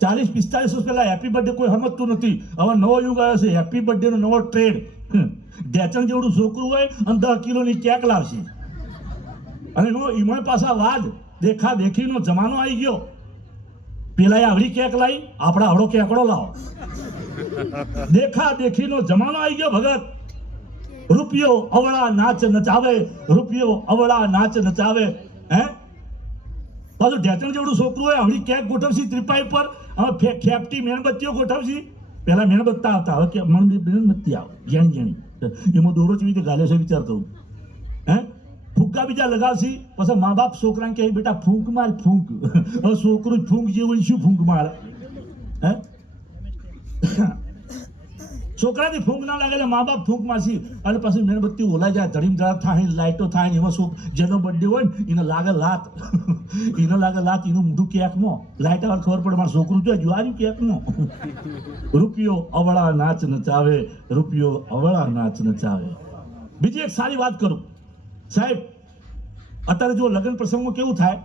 40-45 વર્ષ પહેલા હેપી બર્થડે કોઈ સમજતું નથી. હવે નવો યુગ આવ્યો છે, હેપી બર્થડે નો નવો ટ્રેડ. ઢેચણ જેવડું છોકરું હોય અને 10 કિલોની કેક લાવશે અને એમાં પાછા વાદ દેખા દેખીનો જમાનો આવી ગયો. પેલા આવડી કેક લાવી, આપણા આવડો કેકડો લાવો. દેખા દેખીનો જમાનો આવી ગયો ભગત. રૂપિયો અવળા નાચ નચાવે, રૂપિયો અવળા નાચ નચાવે. હે પાછું ઢેચણ જેવડું છોકરું હોય આવડી કેક ગોઠવશી ત્રિપાઈ પર. હવે ખેપટી મીણબત્તીઓ ગોઠવશી. પેલા મીણબત્તા આવતા, હવે કે મીણબત્તી આવે જેણી જેણી. એમાં દોરો ચવી રીતે ગાલે છે વિચાર કરું. હે ફૂંકા બીજા લગાવશી. પછી મા બાપ છોકરાને કહે બેટા ફૂંક માર ફૂંક. હવે છોકરું ફૂંક જેવું શું ફૂંક મારે? હે છોકરાથી ફૂંક ના લાગે, મા બાપ ફૂંક મારશી અને પછી મીણબત્તી ઓલાઈ જાય, ધડીમ ધડાક થાય, લાઈટો થાય. એમાં જેનો બર્થડે હોય ને એને લાગે લાત, એને લાગે લાત, એનું મોઢું કેકમાં લાઈટ આવે ખબર પડે મારું છોકરું જો જ્વાર્યું કેકમાં. રૂપિયો અવળા નાચ નચાવે, રૂપિયો અવળા નાચ નચાવે. બીજી એક સારી વાત કરું સાહેબ, અત્યારે જો લગ્ન પ્રસંગમાં કેવું થાય,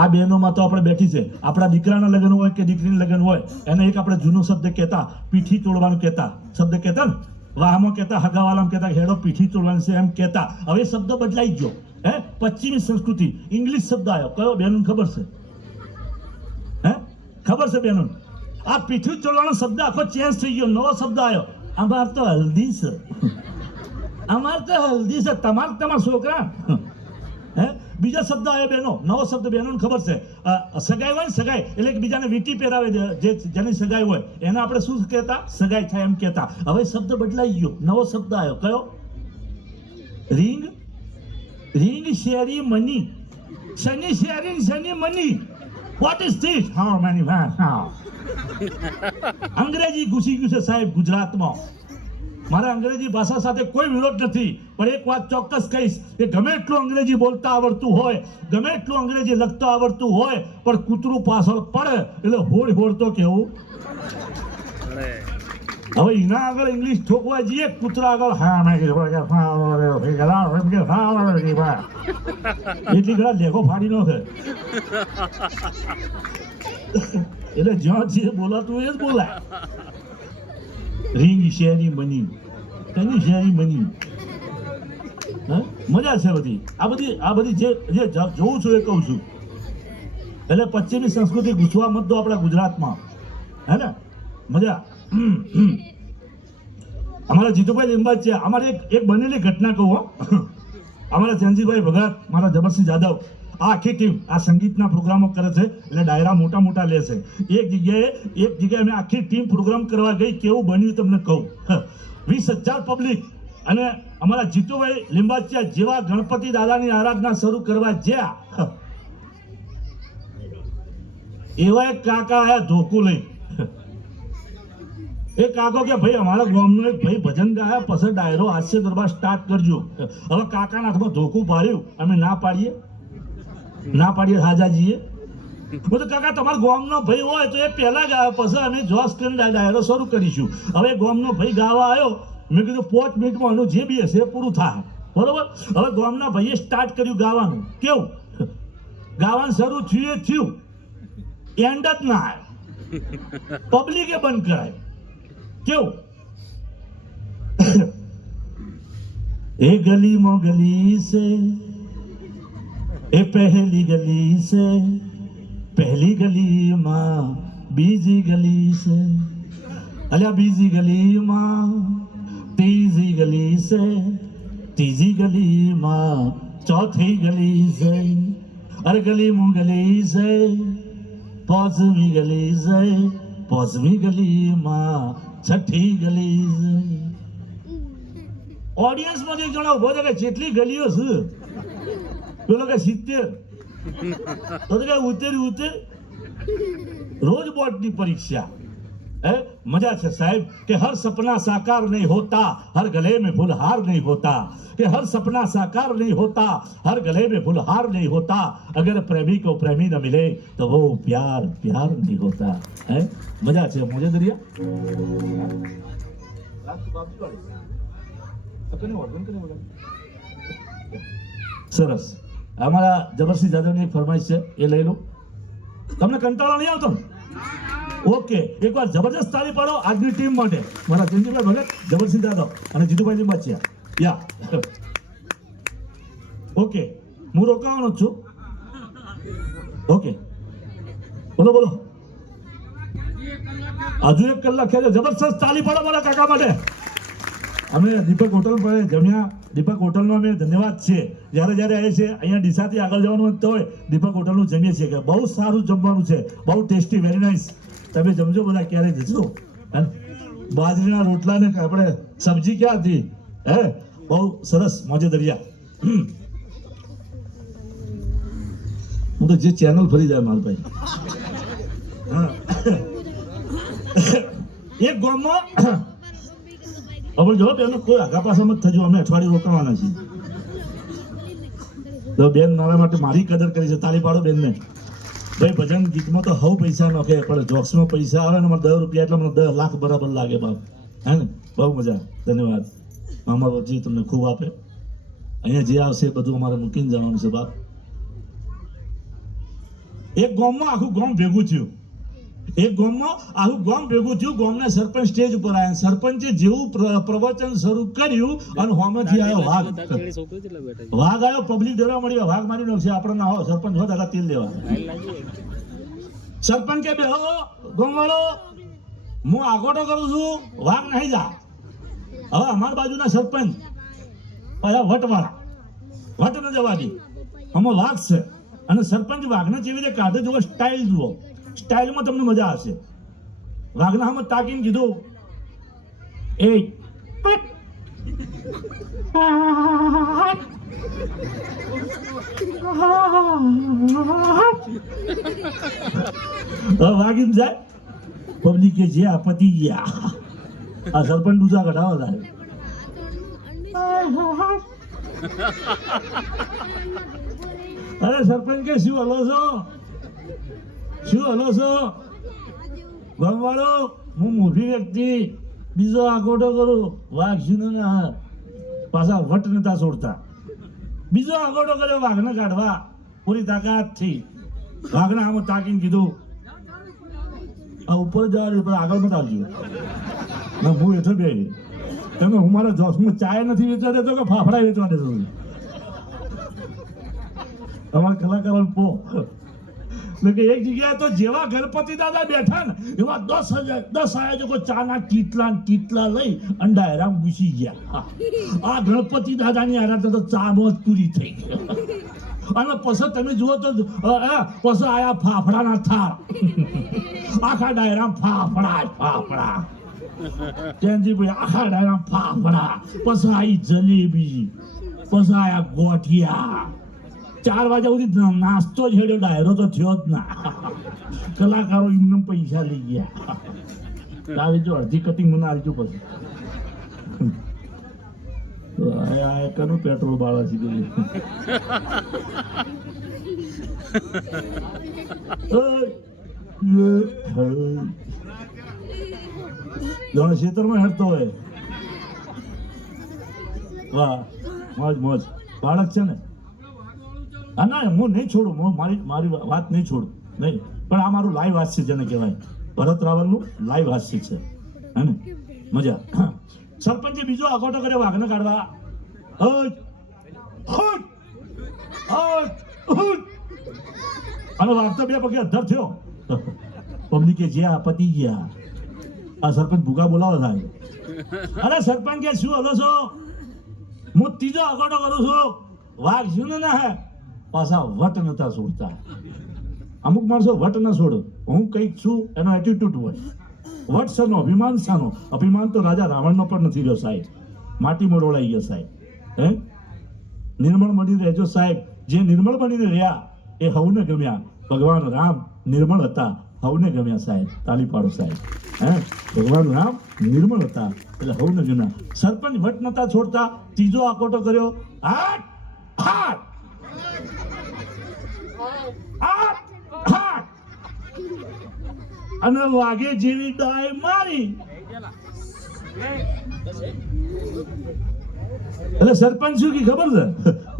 આ બહેનોમાં તો આપણે બેઠી છે, આપણા દીકરાના લગ્ન હોય કે દીકરીના લગ્ન હોય, એને એક આપણે જૂનો શબ્દ કહેતા, પીઠી તોડવાનું કહેતા. શબ્દ કહેતા ને વાહમાં કહેતા, હગાવાલામાં કહેતા હેડો પીઠી તોડવાનું છે એમ કહેતા. હવે શબ્દ બદલાઈ ગયો. હે પશ્ચિમી સંસ્કૃતિ, ઇંગ્લિશ શબ્દ આવ્યો. કયો બહેનોને ખબર છે? હે ખબર છે બહેનોને? આ પીઠી તોડવાનો શબ્દ આખો ચેન્જ થઈ ગયો, નવો શબ્દ આવ્યો. અમાર તો હલ્દી છે, અમાર તો હલ્દી છે, તમારા છોકરા. હે બીજા શબ્દ આવ્યો બહેનો, નવો શબ્દ બહેનોને ખબર છે. સગાઈ હોય ને સગાઈ એટલે કે બીજાને વીંટી પહેરાવે, જેની સગાઈ હોય એને આપણે શું કહેતા? સગાઈ થાય એમ કહેતા. હવે શબ્દ બદલાઈ ગયો, નવો શબ્દ આવ્યો. કયો? રિંગ રિંગ શેરી મની, શની શેરી શની મની. What is this? How many what? અંગ્રેજી ઘૂસી ગયું છે સાહેબ ગુજરાતમાં. મારા અંગ્રેજી ભાષા સાથે કોઈ વિરોધ નથી, પણ એક વાત ચોક્કસ કહીશ કે ગમે એટલું અંગ્રેજી બોલતા આવડતું હોય, ગમે એટલું અંગ્રેજી લખતા આવડતું હોય, પણ કૂતરું પાછળ પડે એટલે હોડ હોડતો કેવું. હવે એના આગળ ઇંગ્લિશ ઠોકવા જઈએ, કૂતરા આગળ એટલી ઘણા લેખો ફાડી નો છે. એટલે જ્યાં જે બોલાતું એ જ બોલાય. રિંગ શેરી બની, તેની શેરી બની. મજા છે બધી. આ બધી જે જોઉં છું એ કહું છું. એટલે પશ્ચિમી સંસ્કૃતિ ઘૂસવા મત દો આપણા ગુજરાતમાં. હે ને મજા. અમારા જીતુભાઈ લીંબાજ છે. અમારે એક બનેલી ઘટના કહું. અમારા જયંતિભાઈ ભગત, મારા જબરસિંહ જાદવ, આ આખી ટીમ આ સંગીતના પ્રોગ્રામો કરે છે, એટલે ડાયરા મોટા મોટા લે છે. એક જગ્યાએ અમે આખી ટીમ પ્રોગ્રામ કરવા ગઈ. કેવું બન્યું તમને કહું. 20,000 પબ્લિક અને અમારા જીતુભાઈ લીંબાચિયા જેવા ગણપતિ દાદાની આરાધના શરૂ કરવા જ્યાં એવા એક કાકા આયા ધોકું લઈ. એ કાકો કે ભાઈ અમારા ગામનો એક ભાઈ ભજન ગાયા, પછી ડાયરો હાસ્ય ગરબા સ્ટાર્ટ કરજો. હવે કાકાના હાથમાં ધોકું પાડ્યું, અમે ના પાડીએ હાજાજીએ. બધું કાકા તમારા ગામનો ભાઈ હોય તો એ પહેલા ગાયો, પછી અમે જોશ કરીને ડાયરો શરૂ કરીશું. હવે ગામનો ભાઈ ગાવા આવ્યો, મેં કીધું 5 મિનિટમાં એનું જે બી હશે એ પૂરું થાય, બરોબર. હવે ગામના ભાઈએ સ્ટાર્ટ કર્યું ગાવાનું. કેવું ગાવાનું શરૂ થયું, એન્ડ જ ના આવ્યો, પબ્લિકે બંધ કરાય. કેવું એ ગલીમાં ગલી છે, એ પહેલી ગલી છે, પહેલી ગલીમાં બીજી ગલી છે, અલ્યા બીજી ગલીમાં ત્રીજી ગલી છે, ત્રીજી ગલીમાં ચોથી ગલી છે, અરે ગલીમાં ગલી છે, પાંચમી ગલી છે, પાંચમી ગલીમાં છઠ્ઠી ગલી છે. ઓડિયન્સમાં એક જણા ઉભો છે કે જેટલી ગલીઓ છે, પેલો કે 70, તો કે ઉતર રોજ બોર્ડની પરીક્ષા. है मजा से साहब कि हर सपना साकार नहीं होता, हर गले में फूलहार नहीं होता, कि हर सपना साकार नहीं होता, हर गले में फूलहार नहीं होता, अगर प्रेमी को प्रेमी न मिले तो वो प्यार प्यार नहीं होता है. मजा છે મોજે દરિયા સરસ. અમારા જબરસિંહ જાદવની એક ફરમાઈશ છે, એ લઈ લો. તમને કંટાળો નહીં આવતો? ઓકે, એકવાર જબરજસ્ત તાળી પાડો આજની ટીમ માટે. મારા ચંદીભાઈ ભગત, જબરસિંહ જાદવ અને જીતુભાઈ લીંબાચિયા. યા ઓકે, હું રોકાવાનો જ છું. ઓકે, બોલો બોલો. હજુ 1 કલાક છે. જબરદસ્ત તાળી પાડો મારા કાકા માટે. અમે દીપક હોટલ પર જમ્યા. દીપક હોટલનો અમે ધન્યવાદ છે. જ્યારે જ્યારે આવે છે અહીંયા ડીસાથી આગળ જવાનું તો હોય દીપક હોટલનું જમીએ છીએ કે બહુ સારું જમવાનું છે, બહુ ટેસ્ટી, વેરી નાઇસ. તમે જમજો બધા, ક્યારે જજો. બાજરીના રોટલા ને આપણે સબ્જી ક્યાં હતી, હે બહુ સરસ, મોજે દરિયા. હું તો જે ચેનલ ફરી જાય મારા ભાઈ. એક ગામમાં હવે જો બેન કોઈ આગા પાછા થજો, અમે અઠવાડિયું રોકાવાના છીએ. તો બેન મારા માટે મારી કદર કરી છે. તાળી પાડો બેનને. ભાઈ ભજન ગીતમાં તો હવ પૈસા નોખે, પણ જોક્સમાં પૈસા આવે ને મને 10 રૂપિયા એટલે મને 10 લાખ બરાબર લાગે બાપ. હે ને, બહુ મજા. ધન્યવાદ મામા બાપજી, તમને ખૂબ આપે. અહીંયા જે આવશે એ બધું અમારે મૂકીને જવાનું છે બાપ. એક ગામમાં આખું ગામ ભેગું થયું. ગામના સરપંચ સ્ટેજ ઉપર આવ્યા. સરપંચે જેવું પ્રવચન શરૂ કર્યું અને હોમેથી આવ્યો વાઘ. આવ્યો, પબ્લિક ડરવા મળ્યો, વાઘ મારી નાખશે આપણે ના હો. સરપંચ હો દાદા તેલ લેવા. સરપંચ કે બે હો ગામવાળો, હું આગોટો કરું છું, વાઘ નહીં જા. હવે અમારા બાજુના સરપંચ વટવાળા, વટ ન જવા દે, આમાં વાઘ છે. અને સરપંચ વાઘને જેવી રીતે કાઢે જુઓ, સ્ટાઇલ જુઓ, સ્ટાઇલમાં તમને મજા આવશે. વાઘના હામે તાકીને કીધું, એ વાગીને જાય. પબ્લિક કે જે આપતી ગયા. આ સરપંચ ડૂચા કઢાવા થાય. અરે સરપંચ કે શું હલો છો, શું હલો છો ગામવાળો? હું મોટી વ્યક્તિ, બીજો આકોટો કરું, વાઘ શું ના પાછા વટ નતા છોડતા. બીજો આકોટો કર્યો વાઘને કાઢવા પૂરી તાકાતથી. વાઘના આમ તાકીને કીધું, આ ઉપર જવા દે, પણ આગળ મત આવજો. હું હેઠળ બે તમે હું મારા જોશમાં ચાય નથી વેચવા દેતો કે ફાફડા વેચવા દેતો. અમારા કલાકારો પો એક જગ્યાએ તો જેવા ગણપતિ દાદા બેઠા ને એવા 10 આયોજકો ચાના કીટલા લઈ અંડાયરામ ઘૂસી ગયા. આ ગણપતિ દાદાની આરાધના તો ચાનો જ પૂરી થઈ ગઈ. અને પછી તમે જુઓ તો પછી આયા ફાફડાના થાળ. આખા ડાયરામ ફાફડા. ચેનજીભાઈ આખા ડાયરામ ફાફડા. પછી આવી જલેબી, પછી આયા ગોઠિયા. 4 વાગ્યા સુધી નાસ્તો છેડ્યો, ડાયરો તો થયો જ ના. કલાકારો એમને પૈસા લઈ ગયા. આવી જો અડધી કટિંગ મને આવજો પછી. કનું પેટ્રોલ બાળા છે ખેતરમાં હેડતો હોય. વાહ, મોજ. બાળક છે ને. ના, હું નહીં છોડું, હું મારી વાત નહીં છોડું, નહીં. પણ આ મારું લાઈવ હાસ્ય જેને કહેવાય, ભરત રાવલનું લાઈવ હાસ્ય છે. હે ને, મજા. સરપંચે બીજો આકોટો કર્યો વાઘને કાઢવા. અને વાઘ તો 2 પગે અધ્ધર થયો. પબ્લિકે જ્યાં પતી ગયા. આ સરપંચ ભૂકા બોલાવો થાય. અરે સરપંચ કે શું હલો છો? હું ત્રીજો આકોટો કરું છું, વાઘ શું ના હે પાછા વટ નતા છોડતા. અમુક માણસો વટ ના છોડો, હું કંઈક છું એનો એટીટ્યુડ હોય. વટ શાનો અભિમાન, શાનો અભિમાન તો રાજા રાવણનો પણ નથી રહ્યો સાહેબ. માટીમાં રોળાઈ ગયો સાહેબ. હે, નિર્મળ બનીને રહેજો સાહેબ. જે નિર્મળ બનીને રહ્યા એ હવને ગમ્યા. ભગવાન રામ નિર્મળ હતા, હવને ગમ્યા સાહેબ. તાલી પાડો સાહેબ. હે, ભગવાન રામ નિર્મળ હતા એટલે હવને ગમ્યા. સરપંચ વટ નતા છોડતા. ત્રીજો આકોટો કર્યો. હાટ હાટ અને વાઘે જેવી ડાય મારી. એટલે સરપંચ શું કી ખબર છે?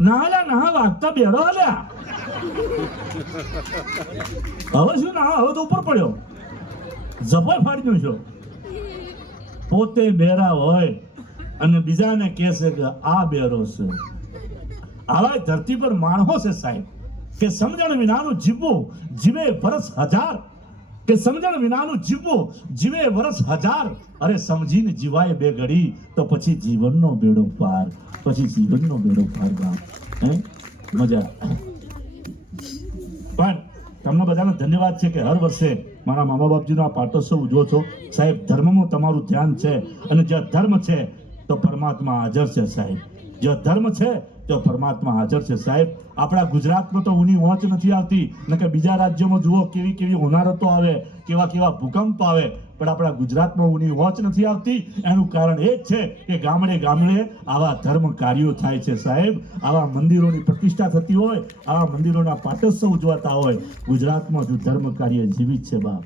ના વાગતા બેડો હલ્યા. હવે શું ના, હવે તો ઉપર પડ્યો. જબર ફાડ્યો છો. પોતે બેરા હોય અને બીજાને કહેશે કે આ બેરો છે. આવા ધરતી પર માણસો છે સાહેબ કે સમજણ વિનાનું જીવવું જીવે વર્ષ હજાર, કે સમજણ વિનાનું જીવવું જીવે વર્ષ હજાર. અરે સમજીને જીવાય બે ઘડી તો પછી જીવનનો બેડો પાર, પછી જીવનનો બેડો પાર. ગામ હે મજા. પણ તમને બધાને ધન્યવાદ છે કે હર વર્ષે મારા મામા બાપજીનો આ પાટોત્સવ ઉજવો છો સાહેબ. ધર્મમાં તમારું ધ્યાન છે અને જ્યાં ધર્મ છે તો પરમાત્મા હાજર છે સાહેબ. જ્યાં ધર્મ છે તો પરમાત્મા હાજર છે સાહેબ. આપણા ગુજરાતમાં તો ઊની વોંચ નથી આવતી, ન કે બીજા રાજ્યોમાં જુઓ કેવી કેવી હોનારતો આવે, કેવા કેવા ભૂકંપ આવે, પણ આપણા ગુજરાતમાં ઊની વોંચ નથી આવતી. એનું કારણ એ જ છે કે ગામડે ગામડે આવા ધર્મ કાર્યો થાય છે સાહેબ. આવા મંદિરોની પ્રતિષ્ઠા થતી હોય, આવા મંદિરોના પાટોત્સવ ઉજવાતા હોય. ગુજરાતમાં જો ધર્મ કાર્ય જીવિત છે બાપ.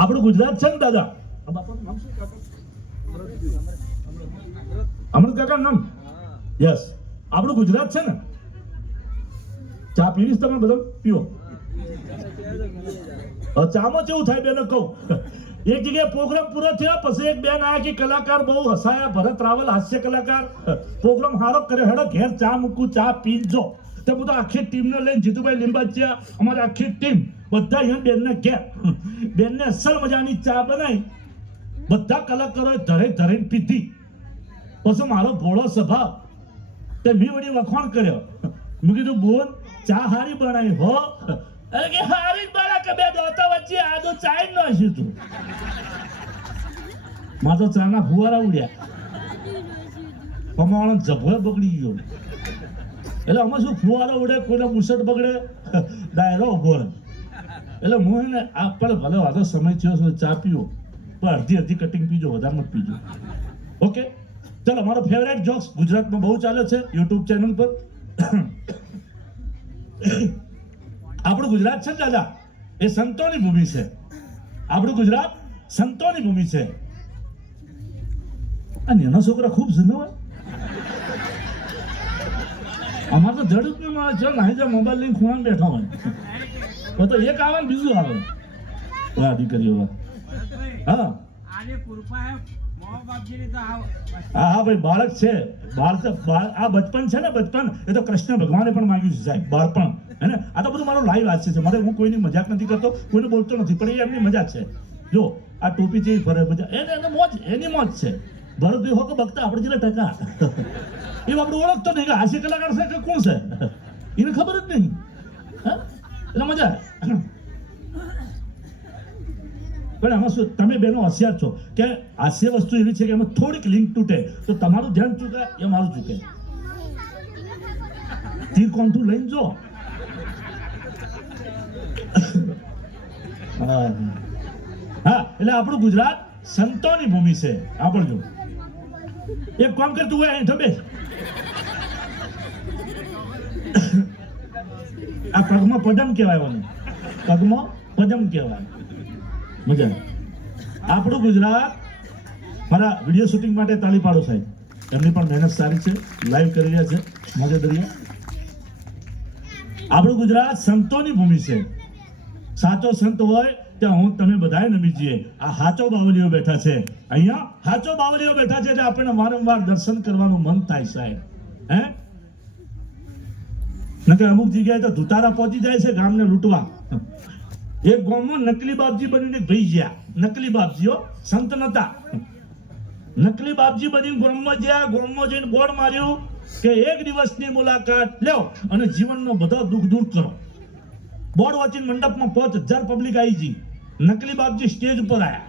આપણું ગુજરાત છે ને દાદા, અમૃત કાકા નામ, યસ, આપણું ગુજરાત છે ને. ચા પીવીશ તમે બધા પીઓ. ચામાં કેવું થાય બેને કહું, એક જગ્યાએ પ્રોગ્રામ પૂરો થયો પછી એક બેન આયા કે કલાકાર બહુ હસાયા, ભરત રાવલ હાસ્ય કલાકાર, પ્રોગ્રામ હારો કર્યો, હેડો ઘેર ચા મૂકું, ચા પીજો. તો હું તો આખી ટીમને લઈને જીતુભાઈ લીંબાચિયા, અમારી આખી ટીમ બધા અહીંયા બેનને ઘેર, બેનને અસલ મજાની ચા બનાવી બધા કલાકારોએ ધરે ધરીને પીધી. પછી મારો ભોળો સ્વભાવ તે મેં વળી વખોણ કર્યો. મેં કીધું બોલ ચા હારી બનાવી હો. અરે કે હારી બના કે બે દોતા વચ્ચે આદો ચાઈ નાખ્યું તું. માં તો ચાના ફુવારા ઉડ્યા, અમારો જભો બગડી ગયો. એટલે અમે શું ફુવારો ઉડે, કોઈને મુસટ બગડે, ડાયરો ઉભો રહે. એટલે હું એને આપણે ભલે વાતો સમય થયો છે ચા પીવો, પણ અડધી અડધી કટિંગ પીજો, વધારે મત પીજો. ઓકે ચલો, મારો ફેવરેટ જોક્સ ગુજરાતમાં બહુ ચાલે છે યુટ્યુબ ચેનલ પર. આપણું ગુજરાત છે દાદા એ સંતોની ભૂમિ છે. આપણું ગુજરાત સંતોની ભૂમિ છે. આ નાનો છોકરા ખૂબ જૂનો હોય, અમારે તો જડ જ નહીં મળે છે. નાહી જાય મોબાઈલ લઈને ખૂણામાં બેઠા હોય તો એક આવે ને બીજું આવે. વાહ દીકરીઓ વાહ. હા હા ભાઈ, બાળક છે, બાળક આ બચપન છે ને, બચપન એ તો કૃષ્ણ ભગવાને પણ માંગ્યું છે સાહેબ, બાળપણ. હે ને, આ તો બધું મારો લાઈવ વાત છે. મારે હું કોઈની મજાક નથી કરતો, કોઈને બોલતો નથી, પણ એ એમની મજા છે. જો આ ટોપી જેવી ફરે બધા એને મોજ, એની મોજ છે. ભરતભાઈ હો કે બગતા આપણે જેટલા ટકા એ આપણે ઓળખતો નહીં કે હાસ્ય કલાકાર છે કે કોણ છે, એને ખબર જ નહીં. હા એટલે મજા. પણ આમાં શું તમે બેનો હોશિયાર છો કે હાસ્ય વસ્તુ એવી છે કે એમાં થોડીક લિંક તૂટે તો તમારું ધ્યાન ચૂકે, એ મારું ચૂકે. તીર કોણઠું લઈને જો. હા એટલે આપણું ગુજરાત સંતોની ભૂમિ છે. આપણજો એક કામ કરતું હોય અહીં ઠબે આ પગમાં પદમ કહેવાય, પગમાં પદમ કહેવાય. મજા. આપણું ગુજરાત, મારા વિડીયો શૂટિંગ માટે તાળી પાડો સાહેબ, એમની પણ મહેનત સારી છે, લાઈવ કરી રહ્યા છે મજા દરિયા. આપણું ગુજરાત સંતોની ભૂમિ છે. સાચો સંત હોય ત્યાં હું તમે બધાએ નમી જઈએ. આ હાચો બાવલીઓ બેઠા છે અહીંયા, હાચો બાવલીઓ બેઠા છે એટલે આપણને વારંવાર દર્શન કરવાનું મન થાય સાહેબ. હે નકર અમુક જગ્યાએ તો ધુતારા પહોંચી જાય છે ગામને લૂંટવા. એક ગામમાં નકલી બાપજી બનીને ભાઈ ગયા, નકલી બાપજીઓ, સંત નતા. નકલી બાપજી બનીને ગામમાં ગયા, ગામમાં જઈને બોર્ડ માર્યું કે એક દિવસની મુલાકાત લ્યો અને જીવનનો બધો દુઃખ દૂર કરો. બોર્ડ વાંચીને મંડપમાં 5000 પબ્લિક આવી ગઈ. નકલી બાપજી સ્ટેજ ઉપર આવ્યા.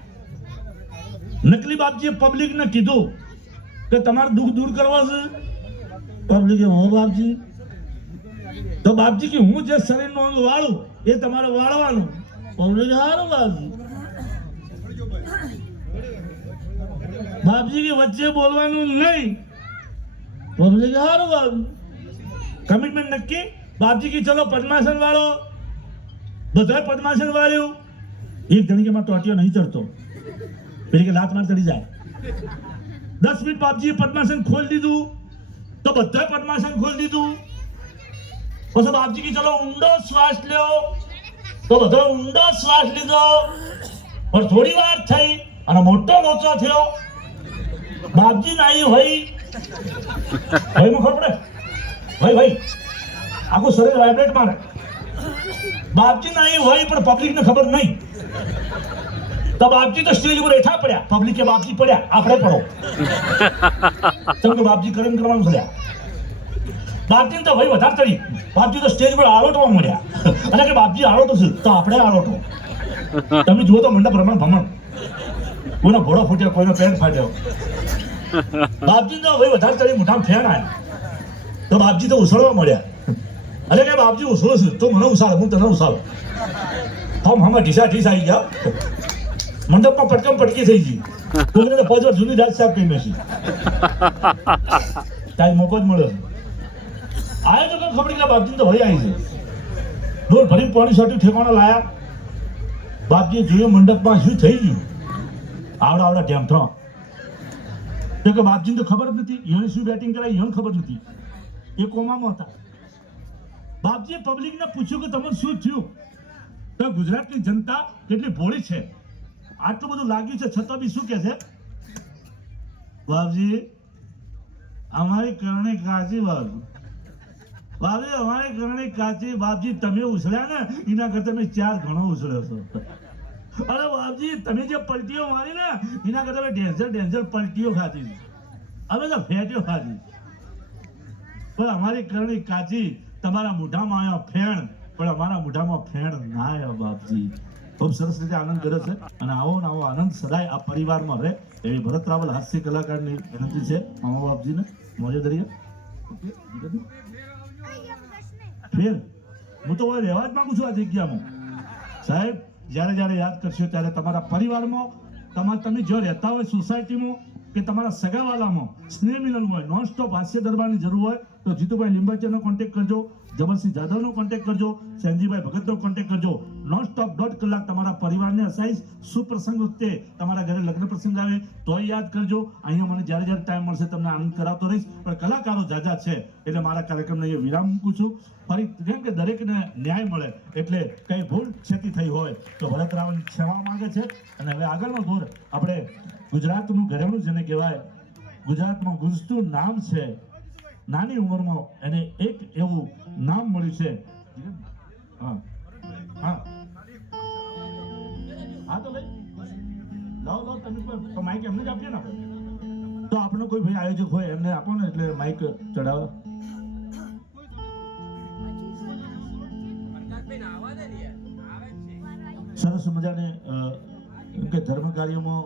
નકલી બાપજીએ પબ્લિકને કીધું કે તમારે દુઃખ દૂર કરવા છે. પબ્લિકે હો બાપજી. તો બાપજી કે હું જે શરીરનો અંગ વાળું એ તમારે વાળવાનું. પબ્લિક હારું બાપજી. બાપજી કે વચ્ચે બોલવાનું નહીં. પબ્લિક હારું બાપજી. કમિટમેન્ટ નક્કી. બાપજી કે ચલો પદ્માસન વાળો. બધાએ પદ્માસન વાળ્યું. એક જણ કે માં ટોટિયો નહીં ચડતો, પેલી કે લાત માર ચડી જાય. 10 મિનિટ બાપજીએ પદ્માસન ખોલી દીધું તો બધાએ પદ્માસન ખોલી દીધું. પછી બાપજી કે ચલો ઊંડો શ્વાસ લ્યો, તો બધો ઊંડો શ્વાસ લીધો, પણ થોડી વાર થઈ અને મોટો લોચો થયો. બાપજી નાઈ હોય ભાઈ માં ખબર પડે, ભાઈ આખું શરીર વાઇબ્રેટ મારે. બાપજી નાઈ હોય પણ પબ્લિક ને ખબર નહીં. તો બાપજી તો સ્ટેજ ઉપર બેઠા પડ્યા, પબ્લિક કે બાપજી પડ્યા, આપણે પડો. કેમ કે બાપજી કરીને કરવાનું થયા. બાપજી તો ભાઈ વધારે ચડી, બાપજી તો સ્ટેજ પર આરોટવા મળ્યા, અને કે બાપજી આરોટો છે તો આપણે આરોટો. તમે જુઓ તો મંડપ પ્રમાણ ભમણ, કોઈનો ઘોડો ફૂટ્યો, કોઈનો પેન્ટ ફાટ્યો. બાપજી તો ભાઈ વધારે ચડી, મોઢામાં ફેન આવ્યા, તો બાપજી તો ઉછળવા મળ્યા. અરે કે બાપજી ઉછળો છે તો મને ઉછાળ, હું તને ઉછાળ. હમ ઢીસા ઢીસ આવી ગયા, મંડપમાં પટકમ પટકી થઈ ગઈ. કોઈને 5 વર્ષ જૂની રાત સાહેબ કહી મેસી ત્યાં મોકો જ મળ્યો છે. આયો તો ખબર કે બાપજી તો ભાઈ આવી છે. ડોલ ભરીને પાણી સાટું ઠેકાણા લાયા. બાપજીએ જોયું મંડપમાં શું થઈ ગયું, આવડા ઢેમઠો. તો કે બાપજીને તો ખબર જ નથી એને શું બેટિંગ કરાય, એને ખબર નથી, એ કોમામાં હતા. બાપજીએ પબ્લિકને પૂછ્યું કે તમને શું થયું? તો ગુજરાતની જનતા કેટલી ભોળી છે, આટલું બધું લાગ્યું છે છતાં બી શું કે છે? બાપજી અમારી કરણી કાચી, બાપજી અમારી કરણી કાચી. બાપજી તમે ઉછળ્યા ને એના કરતા મેં 4 ગણો ઉછળ્યો છો. અરે બાપજી તમે જે પલટીઓ મારી ને એના કરતા મેં ડેન્જર પલટીઓ ખાધી, અમે તો ફેટીઓ ખાધી. પણ અમારી કરણી કાચી, તમારા મોઢામાં આવ્યા ફેણ, પણ અમારા મોઢામાં ફેણ ના આવ્યા. બાપજી ખૂબ સરસ રીતે આનંદ કર્યો છે, અને આવો ને આવો આનંદ સદાય આ પરિવારમાં રહે એવી ભરત રાવલ હાસ્ય કલાકારની વિનંતી છે મામા બાપજીને. મોજે દરિયા ફેર હું તો રહેવા જ માંગુ છું આ જગ્યામાં. સાહેબ જ્યારે યાદ કરશો ત્યારે તમારા પરિવારમાં, તમે જો રહેતા હોય સોસાયટીમાં કે તમારા સગાવાલામાં સ્નેહ મિલન હોય, નોન સ્ટોપ હાસ્ય દરબારની જરૂર હોય તો જીતુભાઈ લીંબાચરનો કોન્ટેક્ટ કરજો, જબરસિંહ જાદવનો કોન્ટેક્ટ કરજો, સેનજીભાઈ ભગતનો કોન્ટેક્ટ કરજો. નોન સ્ટોપ 1.5 કલાક તમારા પરિવારને અસાઈશ. સુપ્રસંગ વખતે તમારા ઘરે લગ્ન પ્રસંગ આવે તોય યાદ કરજો. અહીંયા મને જ્યારે ટાઈમ મળશે તમને આનંદ કરાવતો રહીશ. પણ કલાકારો જાજા છે એટલે મારા કાર્યક્રમને અહીંયા વિરામ મૂકું છું. ફરી કેમ કે દરેકને ન્યાય મળે, એટલે કઈ ભૂલ ક્ષતિ થઈ હોય તો ભરત રાવલ ક્ષમા માંગે છે. અને હવે આગળનો દોર આપણે ગુજરાતનું ઘરેણું જેને કહેવાય, ગુજરાતમાં ગુંજતું નામ છે. નાની ઉંમરમાં એને એક એવું નામ મળ્યું છે. હા તો ભાઈ લાવો તમે માઇક એમને જ આપીએ ને આપણે, તો આપણે કોઈ ભાઈ આયોજક હોય એમને આપો ને, એટલે માઇક ચડાવો. સરસ મજાને કે ધર્મ કાર્યમાં